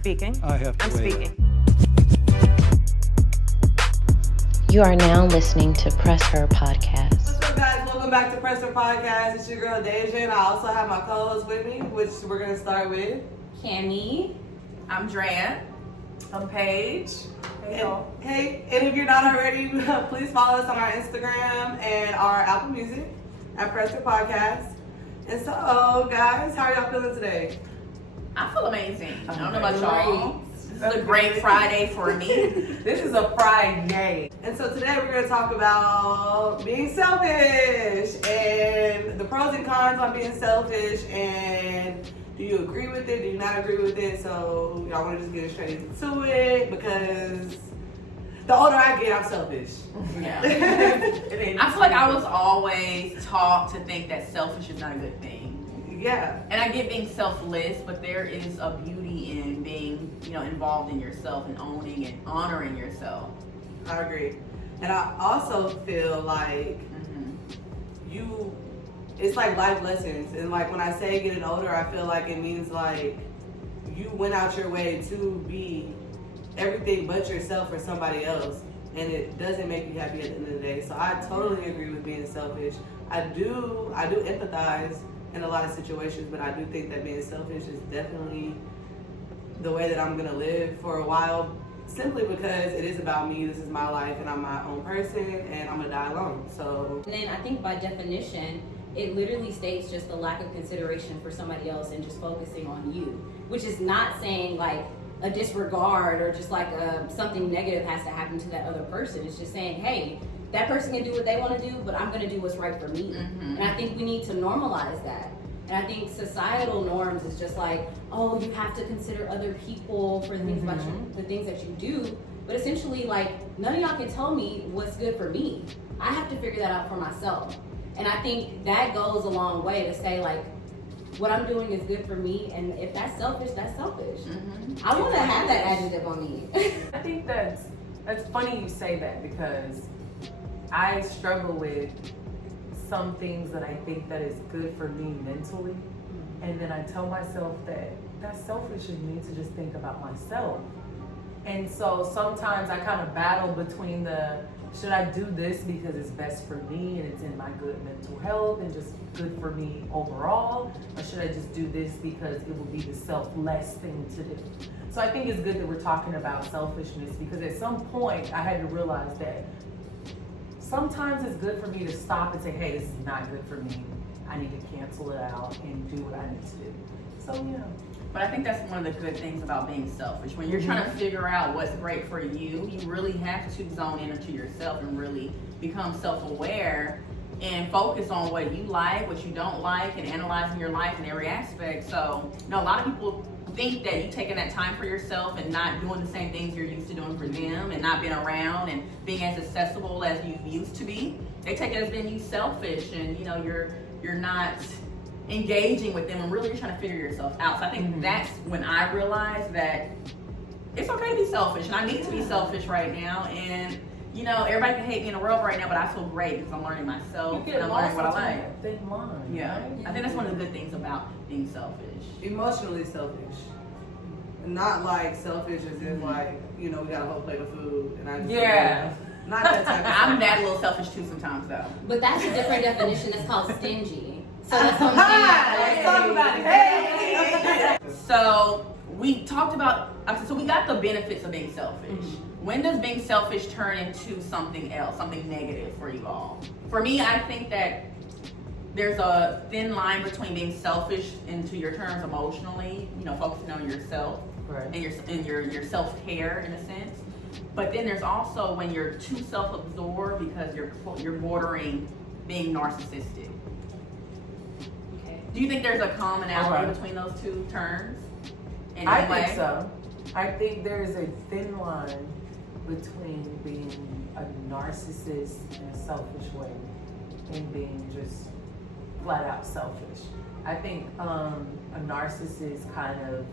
speaking. I have to I'm weigh speaking. You are now listening to PressHer Podcast. What's up, guys? Welcome back to PressHer Podcast. It's your girl Deja, and I also have my co-host with me, which we're gonna start with Cammy. I'm Drea. I'm Paige. Hey, and if you're not already, please follow us on our Instagram and our Apple Music at PressHer Podcast. And so, guys, how are y'all feeling today? I feel amazing. I don't know about y'all. This is a great Friday for me. This is a Friday. And so today we're going to talk about being selfish and the pros and cons on being selfish, and do you agree with it, do you not agree with it? So y'all want to just get straight into it, because the older I get, I'm selfish. Yeah. I feel like I was always taught to think that selfish is not a good thing. Yeah. And I get being selfless, but there is a beauty in being, involved in yourself and owning and honoring yourself. I agree. And I also feel like it's like life lessons. And like when I say getting older, I feel like it means like you went out your way to be everything but yourself for somebody else. And it doesn't make you happy at the end of the day. So I totally agree with being selfish. I do empathize in a lot of situations, but I do think that being selfish is definitely the way that I'm gonna live for a while, simply because it is about me. This is my life, and I'm my own person, and I'm gonna die alone. So, And then I think by definition, it literally states just a lack of consideration for somebody else and just focusing on you, which is not saying like a disregard or just like something negative has to happen to that other person. It's just saying, hey, that person can do what they want to do, but I'm going to do what's right for me. And I think we need to normalize that. And I think societal norms is just like, oh, you have to consider other people for the things about you, the things that you do. But essentially, like, none of y'all can tell me what's good for me. I have to figure that out for myself. And I think that goes a long way to say, like, what I'm doing is good for me, and if that's selfish, that's selfish. I want to have that adjective on me. I think that's funny you say that, because I struggle with some things that I think that is good for me mentally, and then I tell myself that that's selfish of me to just think about myself. And so sometimes I kind of battle between should I do this because it's best for me and it's in my good mental health and just good for me overall, or should I just do this because it will be the selfless thing to do? So I think it's good that we're talking about selfishness, because at some point I had to realize that sometimes it's good for me to stop and say, hey, this is not good for me. I need to cancel it out and do what I need to do. So, yeah. But I think that's one of the good things about being selfish. When you're trying to figure out what's great for you, you really have to zone into yourself and really become self-aware and focus on what you like, what you don't like, and analyzing your life in every aspect. So, a lot of people think that you taking that time for yourself and not doing the same things you're used to doing for them and not being around and being as accessible as you used to be, they take it as being you selfish, and you're not engaging with them, and really you're trying to figure yourself out. So I think that's when I realized that it's okay to be selfish, and I need to be selfish right now. And everybody can hate me in the world right now, but I feel great because I'm learning myself and I'm learning what I like. Thin line, Yeah, right? I think that's one of the good things about being selfish. emotionally selfish. Not like selfish as in like, we got a whole plate of food, and I just not that type of I'm that little selfish too sometimes though. But that's a different definition. It's called stingy. So that's what I'm Let's talk about it. Hey! So we talked about, so we got the benefits of being selfish. When does being selfish turn into something else, something negative for you all? For me, I think that there's a thin line between being selfish into your terms emotionally, focusing on yourself, Right. and your self-care in a sense. But then there's also when you're too self-absorbed because you're bordering being narcissistic. Do you think there's a commonality between those two terms? I think so. I think there's a thin line between being a narcissist in a selfish way and being just flat out selfish. I think a narcissist kind of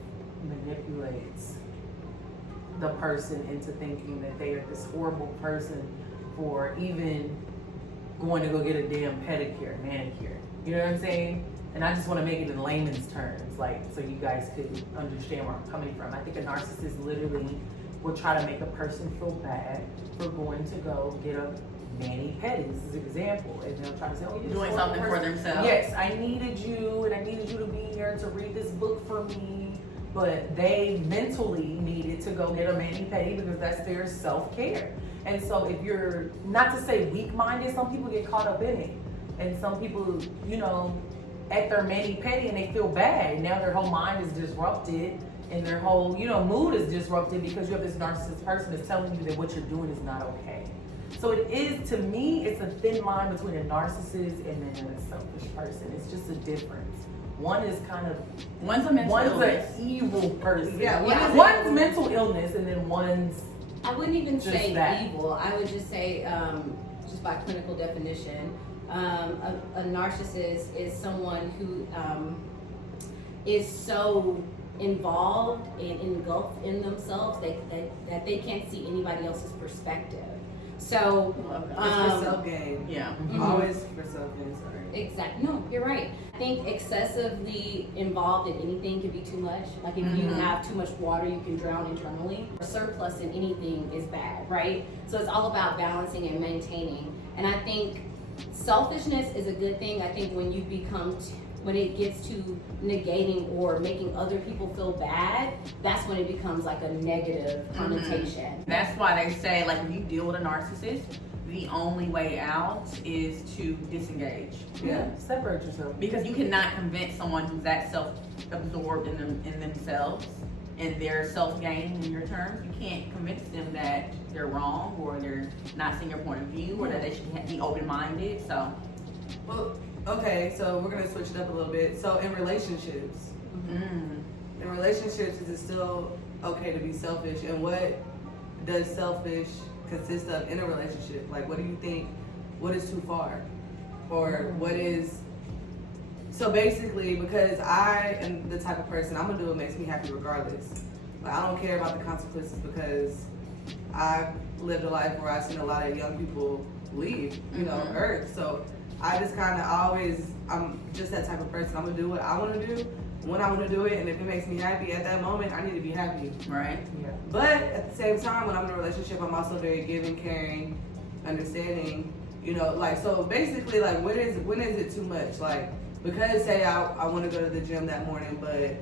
manipulates the person into thinking that they are this horrible person for even going to go get a damn pedicure, manicure. You know what I'm saying? And I just want to make it in layman's terms, like, so you guys could understand where I'm coming from. I think a narcissist literally will try to make a person feel bad for going to go get a mani-pedi, this is an example, and they'll try to say, oh, you're Doing something for themselves. Yes, I needed you, and I needed you to be here to read this book for me, but they mentally needed to go get a mani-pedi because that's their self-care. And so if you're, not to say weak-minded, some people get caught up in it, and some people, you know, at their mani-pedi and they feel bad, and now their whole mind is disrupted, and their whole, you know, mood is disrupted because you have this narcissist person that's telling you that what you're doing is not okay. So it is, to me, it's a thin line between a narcissist and then a selfish person. It's just a difference. One is kind of, One's a mental illness. an evil person. Yeah, one's mental illness, and then one's, I wouldn't even Just say that. evil. I would just say, just by clinical definition, a narcissist is someone who is so involved and engulfed in themselves that they can't see anybody else's perspective. So, It's for self-gain. Yeah. Always for self-gain, sorry. Exactly. No, you're right. I think excessively involved in anything can be too much. Like if you have too much water, you can drown internally. Surplus in anything is bad, right? So it's all about balancing and maintaining. And I think selfishness is a good thing. I think when you become, when it gets to negating or making other people feel bad, that's when it becomes like a negative connotation. That's why they say, like, if you deal with a narcissist, the only way out is to disengage. yeah, separate yourself. Because you cannot convince someone who's that self-absorbed in themselves and their self-gain in your terms. You can't convince them that they're wrong or they're not seeing your point of view or that they should be open-minded. So, Well, okay, so we're gonna switch it up a little bit. So in relationships, is it still okay to be selfish? And what does selfish consist of in a relationship? Like, what do you think? What is too far, or what is? So basically, because I am the type of person, I'm gonna do what makes me happy regardless. Like, I don't care about the consequences because I've lived a life where I've seen a lot of young people leave, you know, Earth. So I just kind of I'm just that type of person. I'm gonna do what I want to do when I want to do it, and if it makes me happy at that moment, I need to be happy. right? Yeah. But at the same time, when I'm in a relationship, I'm also very giving, caring, understanding. You know, like, so basically, like, when is it too much? Like, because say I want to go to the gym that morning, but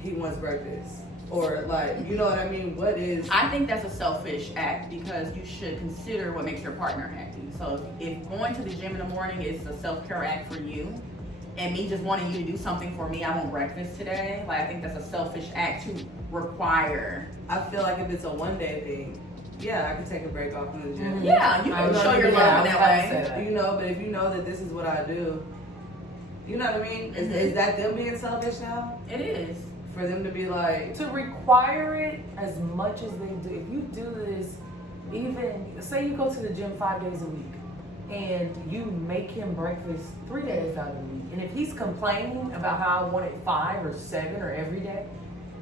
he wants breakfast, or like, you know what I mean? What is? I think that's a selfish act because you should consider what makes your partner happy. So if going to the gym in the morning is a self-care act for you, and me just wanting you to do something for me, I want breakfast today, like, I think that's a selfish act to require. I feel like if it's a one-day thing, yeah, I could take a break off from the gym. Yeah, you can show your love in that way. You know, but if you know that this is what I do, you know what I mean? Is that them being selfish now? It is. For them to be like, To require it as much as they do. If you do this, even say you go to the gym 5 days a week and you make him breakfast 3 days out of the week, and if he's complaining about how I want it 5 or 7 or every day,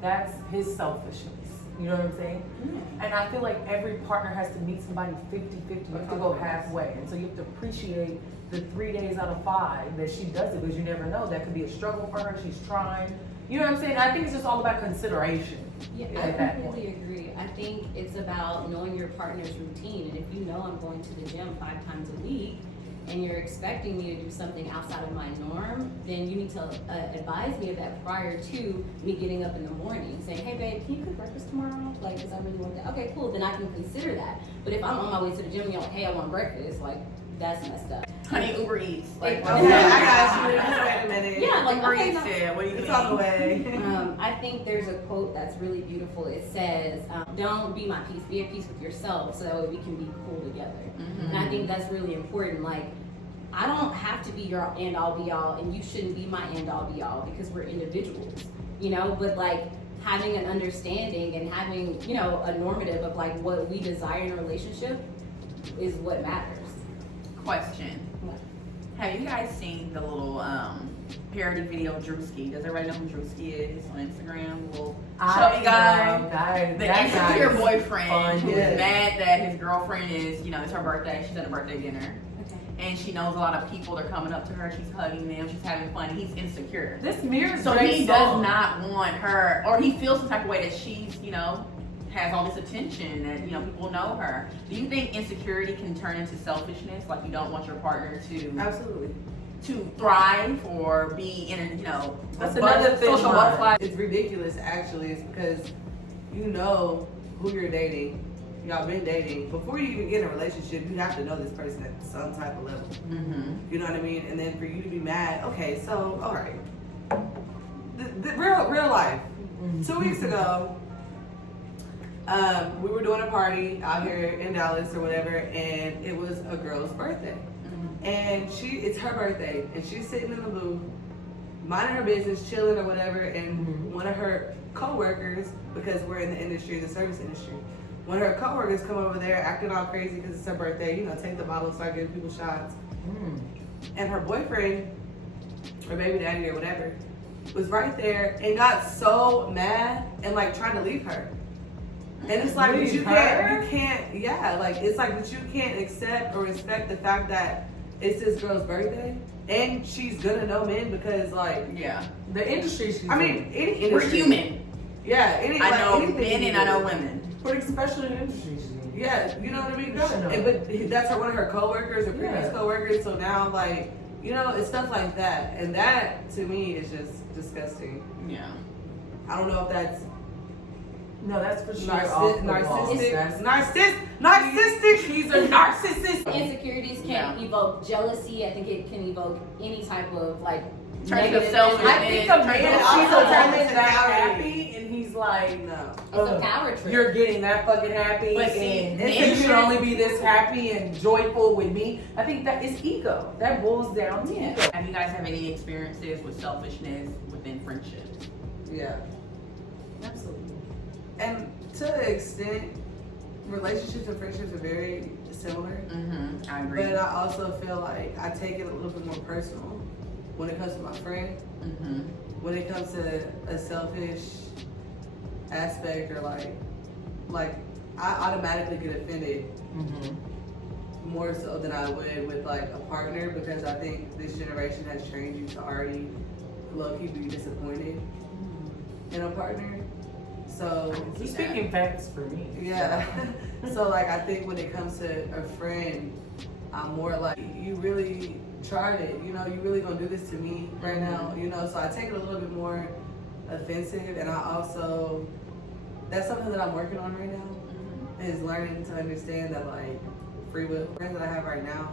that's his selfishness. You know what I'm saying? And I feel like every partner has to meet somebody 50-50. You have to go halfway. And so you have to appreciate the 3 days out of 5 that she does it, because you never know. That could be a struggle for her. She's trying. You know what I'm saying? I think it's just all about consideration. Yeah, at I that completely point. agree. I think it's about knowing your partner's routine. And if you know I'm going to the gym 5 times a week and you're expecting me to do something outside of my norm, then you need to advise me of that prior to me getting up in the morning, saying, hey babe, can you cook breakfast tomorrow? Like, because I really want that. Okay, cool, then I can consider that. But if I'm on my way to the gym and you're like, hey, I want breakfast, like, that's messed up. Honey, Uber Eats. Like, Okay, okay, I got you. Just wait a minute. Yeah, like, Uber okay, Eats no. said, what do you You mean? talk away. I think there's a quote that's really beautiful. It says, don't be my peace, be at peace with yourself so that way we can be cool together. And I think that's really important. Like, I don't have to be your end all be all, and you shouldn't be my end all be all, because we're individuals, you know, but like having an understanding and having, you know, a normative of like what we desire in a relationship is what matters. Question. Have you guys seen the little parody video of Drewski? Does everybody know who Drewski is on Instagram? Little chubby guy. The insecure boyfriend who's mad that his girlfriend is, you know, it's her birthday. She's at a birthday dinner. Okay. and she knows a lot of people are coming up to her, she's hugging them, she's having fun, and he's insecure. This mirrors So Drake's he song. does not want her, or he feels some type of way that she's, has all this attention, that, people know her. Do you think insecurity can turn into selfishness? Like you don't want your partner to Absolutely. to thrive or be in That's another thing. social butterfly? It's ridiculous, actually. It's because you know who you're dating. Y'all been dating. Before you even get in a relationship, you have to know this person at some type of level. Mm-hmm. You know what I mean? And then for you to be mad, okay, so, all right. The real life. 2 weeks ago, we were doing a party out here in Dallas or whatever, and it was a girl's birthday. And it's her birthday, and she's sitting in the booth, minding her business, chilling or whatever, and one of her co-workers, because we're in the industry, the service industry, one of her co-workers come over there acting all crazy because it's her birthday, take the bottle, start giving people shots. And her boyfriend, or baby daddy or whatever, was right there and got so mad and like trying to leave her. And it's like, but you can't, yeah, like it's like that you can't accept or respect the fact that it's this girl's birthday and she's gonna know men because like, Yeah. The industry she's any industry. We're human. Yeah, I know anything men you and I do. know women. But especially in the industry she's in. Yeah, you know what I mean? gotta know. But that's one of her coworkers or previous Yeah. coworkers, so now like, it's stuff like that. And that to me is just disgusting. Yeah. I don't know if that's No, that's for sure. off the wall. narcissistic. He's a narcissist. Insecurities can evoke jealousy. I think it can evoke any type of like Turn to negative selfishness. I think a man She's also a turns woman that to happy, and he's like, No. It's a power trip. You're getting that fucking happy, But see, and men you should should- only be this happy and joyful with me. I think that is ego. That boils down to ego. Have you guys have any experiences with selfishness within friendships? Yeah. Absolutely. And to the extent, relationships and friendships are very similar. Mm-hmm. I agree. But I also feel like I take it a little bit more personal when it comes to my friend. Mm-hmm. When it comes to a selfish aspect or like I automatically get offended more so than I would with like a partner because I think this generation has trained you to already low-key be disappointed in a partner. So You're speaking facts for me. yeah. So like I think when it comes to a friend, I'm more like, you really tried it, you really gonna do this to me right now, so I take it a little bit more offensive, and I also, that's something that I'm working on right now, is learning to understand that like free will. Friends that I have right now,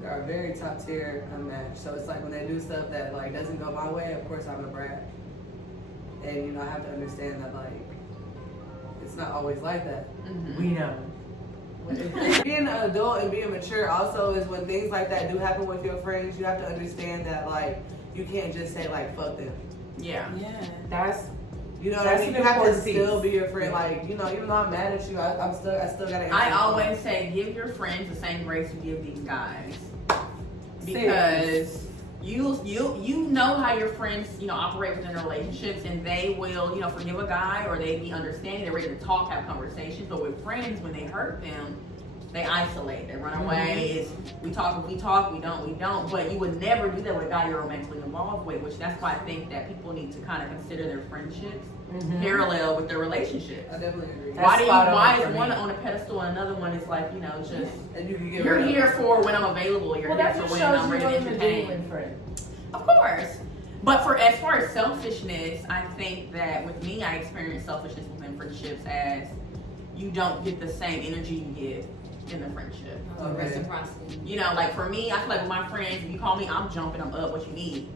they are very top tier unmatched, so it's like when they do stuff that like doesn't go my way, of course I'm a brat, and I have to understand that like, it's not always like that. Mm-hmm. We know. Being an adult and being mature also is when things like that do happen with your friends, you have to understand that like you can't just say like fuck them. Yeah. Yeah. That's You know what That's I mean? an You have to important still piece. be your friend. Like, even though I'm mad at you, I still gotta answer I the phone. always say give your friends the same grace you give these guys. Serious. Because you know how your friends, operate within their relationships, and they will, forgive a guy, or they be understanding, they're ready to talk, have conversations. But with friends, when they hurt them, they isolate, they run away. It's we talk, we don't. But you would never do that with a guy you're romantically involved with, which that's why I think that people need to kind of consider their friendships parallel with their relationships. I definitely agree. That's Why spot on why for is one me. on a pedestal and another one is like, just And you can get you're rid of here it. for when I'm available, you're well, here that for just when shows I'm you ready to what a entertain. genuine friend. Of course. But as far as selfishness, I think that with me, I experience selfishness within friendships as you don't get the same energy you give in the friendship. Okay. Reciprocity. Like for me, I feel like with my friends, if you call me, I'm jumping, I'm up, what you need.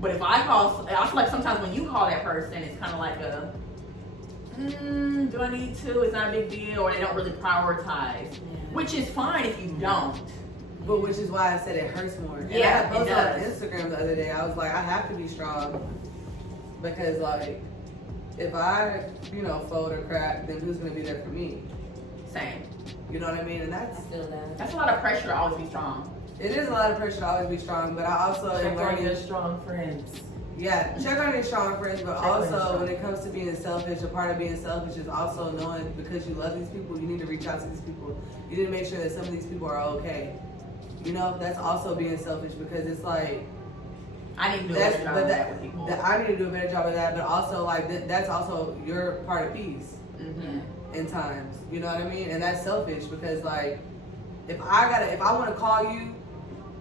But if I call, I feel like sometimes when you call that person, it's kind of like a, do I need to? It's not a big deal, or they don't really prioritize, which is fine if you don't. But which is why I said it hurts more. And Yeah, I had posted it on does. Instagram the other day. I was like, I have to be strong because like, if I, fold or crack, then who's gonna be there for me? Same. You know what I mean? And I feel that. That's a lot of pressure to always be strong. It is a lot of pressure to always be strong, but I also am Check on learning. your strong friends. Yeah, check on your strong friends, but Check on your also strong when it comes to being selfish, a part of being selfish is also knowing because you love these people, you need to reach out to these people. You need to make sure that some of these people are okay. You know, that's also being selfish because it's like, I need to do a better job of that with people. I need to do a better job of that, but also like that's also your part of peace in times. You know what I mean? And that's selfish because like if I want to call you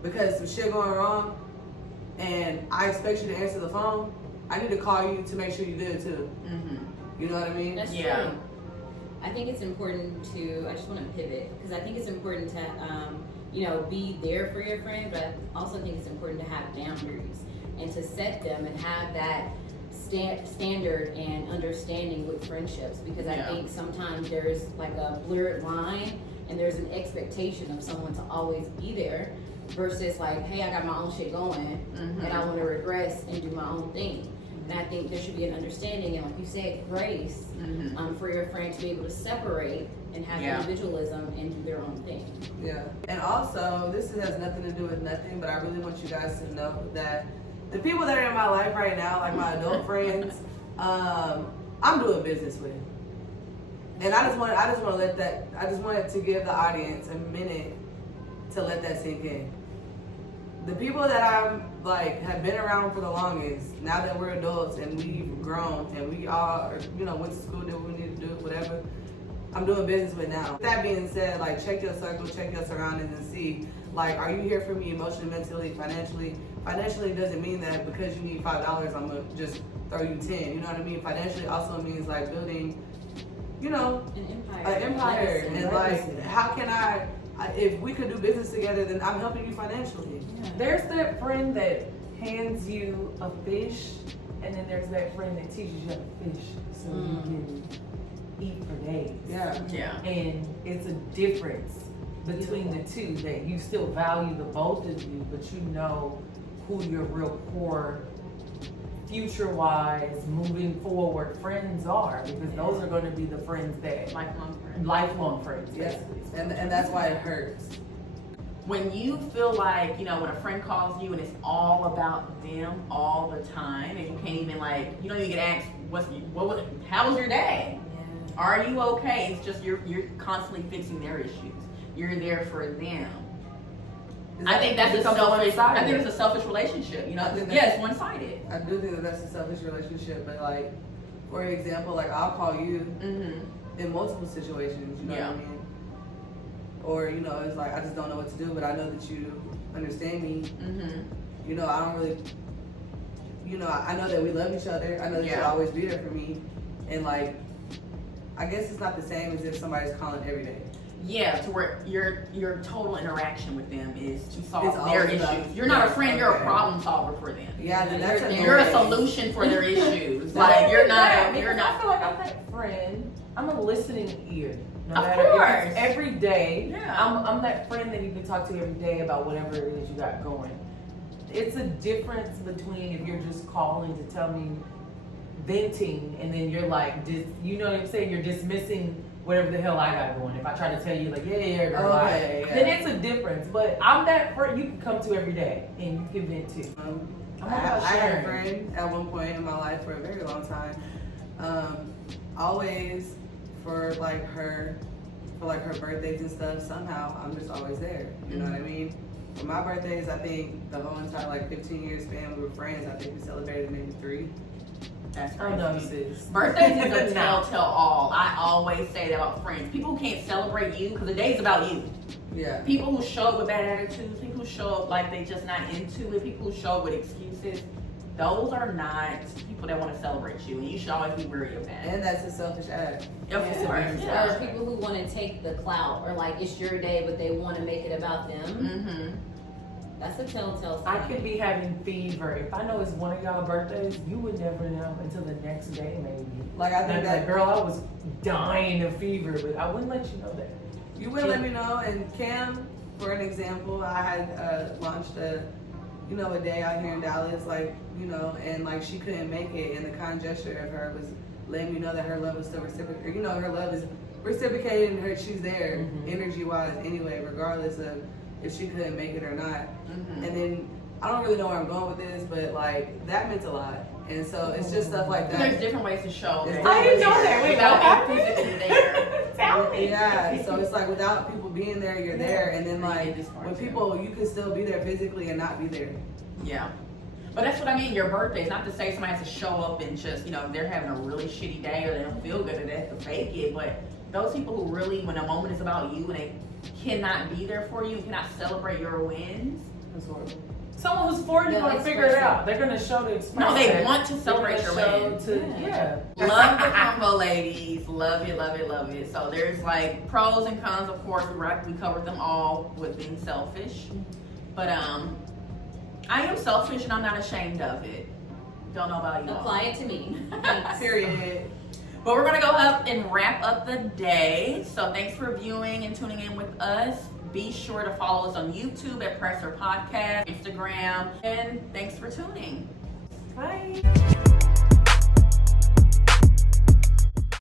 because some shit going wrong and I expect you to answer the phone, I need to call you to make sure you good too. You know what I mean? That's true. I think it's important to, I just want to pivot, because I think it's important to, be there for your friend, but I also think it's important to have boundaries and to set them and have that standard and understanding with friendships, because I think sometimes there's like a blurred line and there's an expectation of someone to always be there versus like, hey, I got my own shit going and I want to regress and do my own thing. And I think there should be an understanding and, like you said, grace for your friend to be able to separate and have individualism and do their own thing. Yeah. And also, this has nothing to do with nothing, but I really want you guys to know that the people that are in my life right now, like my adult friends, I'm doing business with. And I just wanted to give the audience a minute to let that sink in. The people that I'm like have been around for the longest, now that we're adults and we've grown and we all went to school, did what we need to do, whatever, I'm doing business with now. That being said, like check your circle, check your surroundings and see, like, are you here for me emotionally, mentally, financially? Financially doesn't mean that because you need $5, I'm gonna just throw you 10. You know what I mean? Financially also means like building, an empire. And like, how can I, if we could do business together, then I'm helping you financially. Yeah. There's that friend that hands you a fish, and then there's that friend that teaches you how to fish so you can eat for days. Yeah. And it's a difference between the two, that you still value the both of you, but you know who your real core, future-wise, moving forward friends are, because those are going to be the friends that lifelong friends. Yes. And that's why it hurts. When you feel like, when a friend calls you and it's all about them all the time, and you can't even you don't even get asked, how was your day? Yeah. Are you okay? It's just you're constantly fixing their issues. You're there for them. I think that's I think it's a selfish relationship. It's one-sided. I do think that's a selfish relationship, but like, for example, like I'll call you in multiple situations. You know what I mean? Or it's like I just don't know what to do, but I know that you understand me. I don't really. I know that we love each other. I know that you'll always be there for me, and like, I guess it's not the same as if somebody's calling every day. Yeah, to where your total interaction with them is to solve their issues. You're not a friend, you're a problem solver for them. Yeah, you're a solution for their issues. Like you're not. I feel like I'm that friend. I'm a listening ear. No matter if it's every day. Yeah. I'm that friend that you can talk to every day about whatever it is you got going. It's a difference between if you're just calling to tell me, venting, and then you're like, you know what I'm saying? You're dismissing whatever the hell I got going. If I try to tell you, like, girl, then it's a difference. But I'm that friend you can come to every day and you can vent to. I had a friend at one point in my life for a very long time. Always for her birthdays and stuff, somehow I'm just always there. You know what I mean? For my birthdays, I think the whole entire 15 years span we were friends, I think we celebrated maybe 3. That's crazy. I know, sis. Birthdays is a telltale all. I always say that about friends. People who can't celebrate you because the day's about you. Yeah. People who show up with bad attitudes, people who show up like they just not into it, people who show up with excuses, those are not people that want to celebrate you, and you should always be wary of that. And that's a selfish act. Of course. Yeah. Or people who want to take the clout, or it's your day, but they want to make it about them. That's a telltale sign. I could be having fever. If I know it's one of y'all birthdays, you would never know until the next day, maybe. I think that girl, I was dying of fever, but I wouldn't let you know that. You wouldn't let me know. And Cam, for an example, I had launched a day out here in Dallas, and she couldn't make it, and the kind gesture of her was letting me know that her love was still reciprocated. Her love is reciprocated, and she's there energy-wise anyway, regardless of if she couldn't make it or not. Mm-hmm. And then I don't really know where I'm going with this, but like that meant a lot. And so it's just stuff like that. There's different ways to show that. I didn't know that. Wait, without what being physically there. Tell me. Yeah, so it's like without people being there, you're there. And then like this part with too. people, you can still be there physically and not be there. Yeah. But that's what I mean, your birthday. It's not to say somebody has to show up and just, they're having a really shitty day or they don't feel good or they have to fake it. But those people who really, when a moment is about you and they cannot be there for you, cannot celebrate your wins. That's horrible. Someone who's 40 They'll gonna figure it express out. They're gonna show the expression. No, they want to celebrate your wins. wins. Yeah. Love the combo, ladies. Love it, love it, love it. So there's like pros and cons, of course. We covered them all with being selfish. But I am selfish and I'm not ashamed of it. Don't know about you all. Apply it to me. Period. But we're gonna go up and wrap up the day. So thanks for viewing and tuning in with us. Be sure to follow us on YouTube at PressHer Podcast, Instagram, and thanks for tuning. Bye.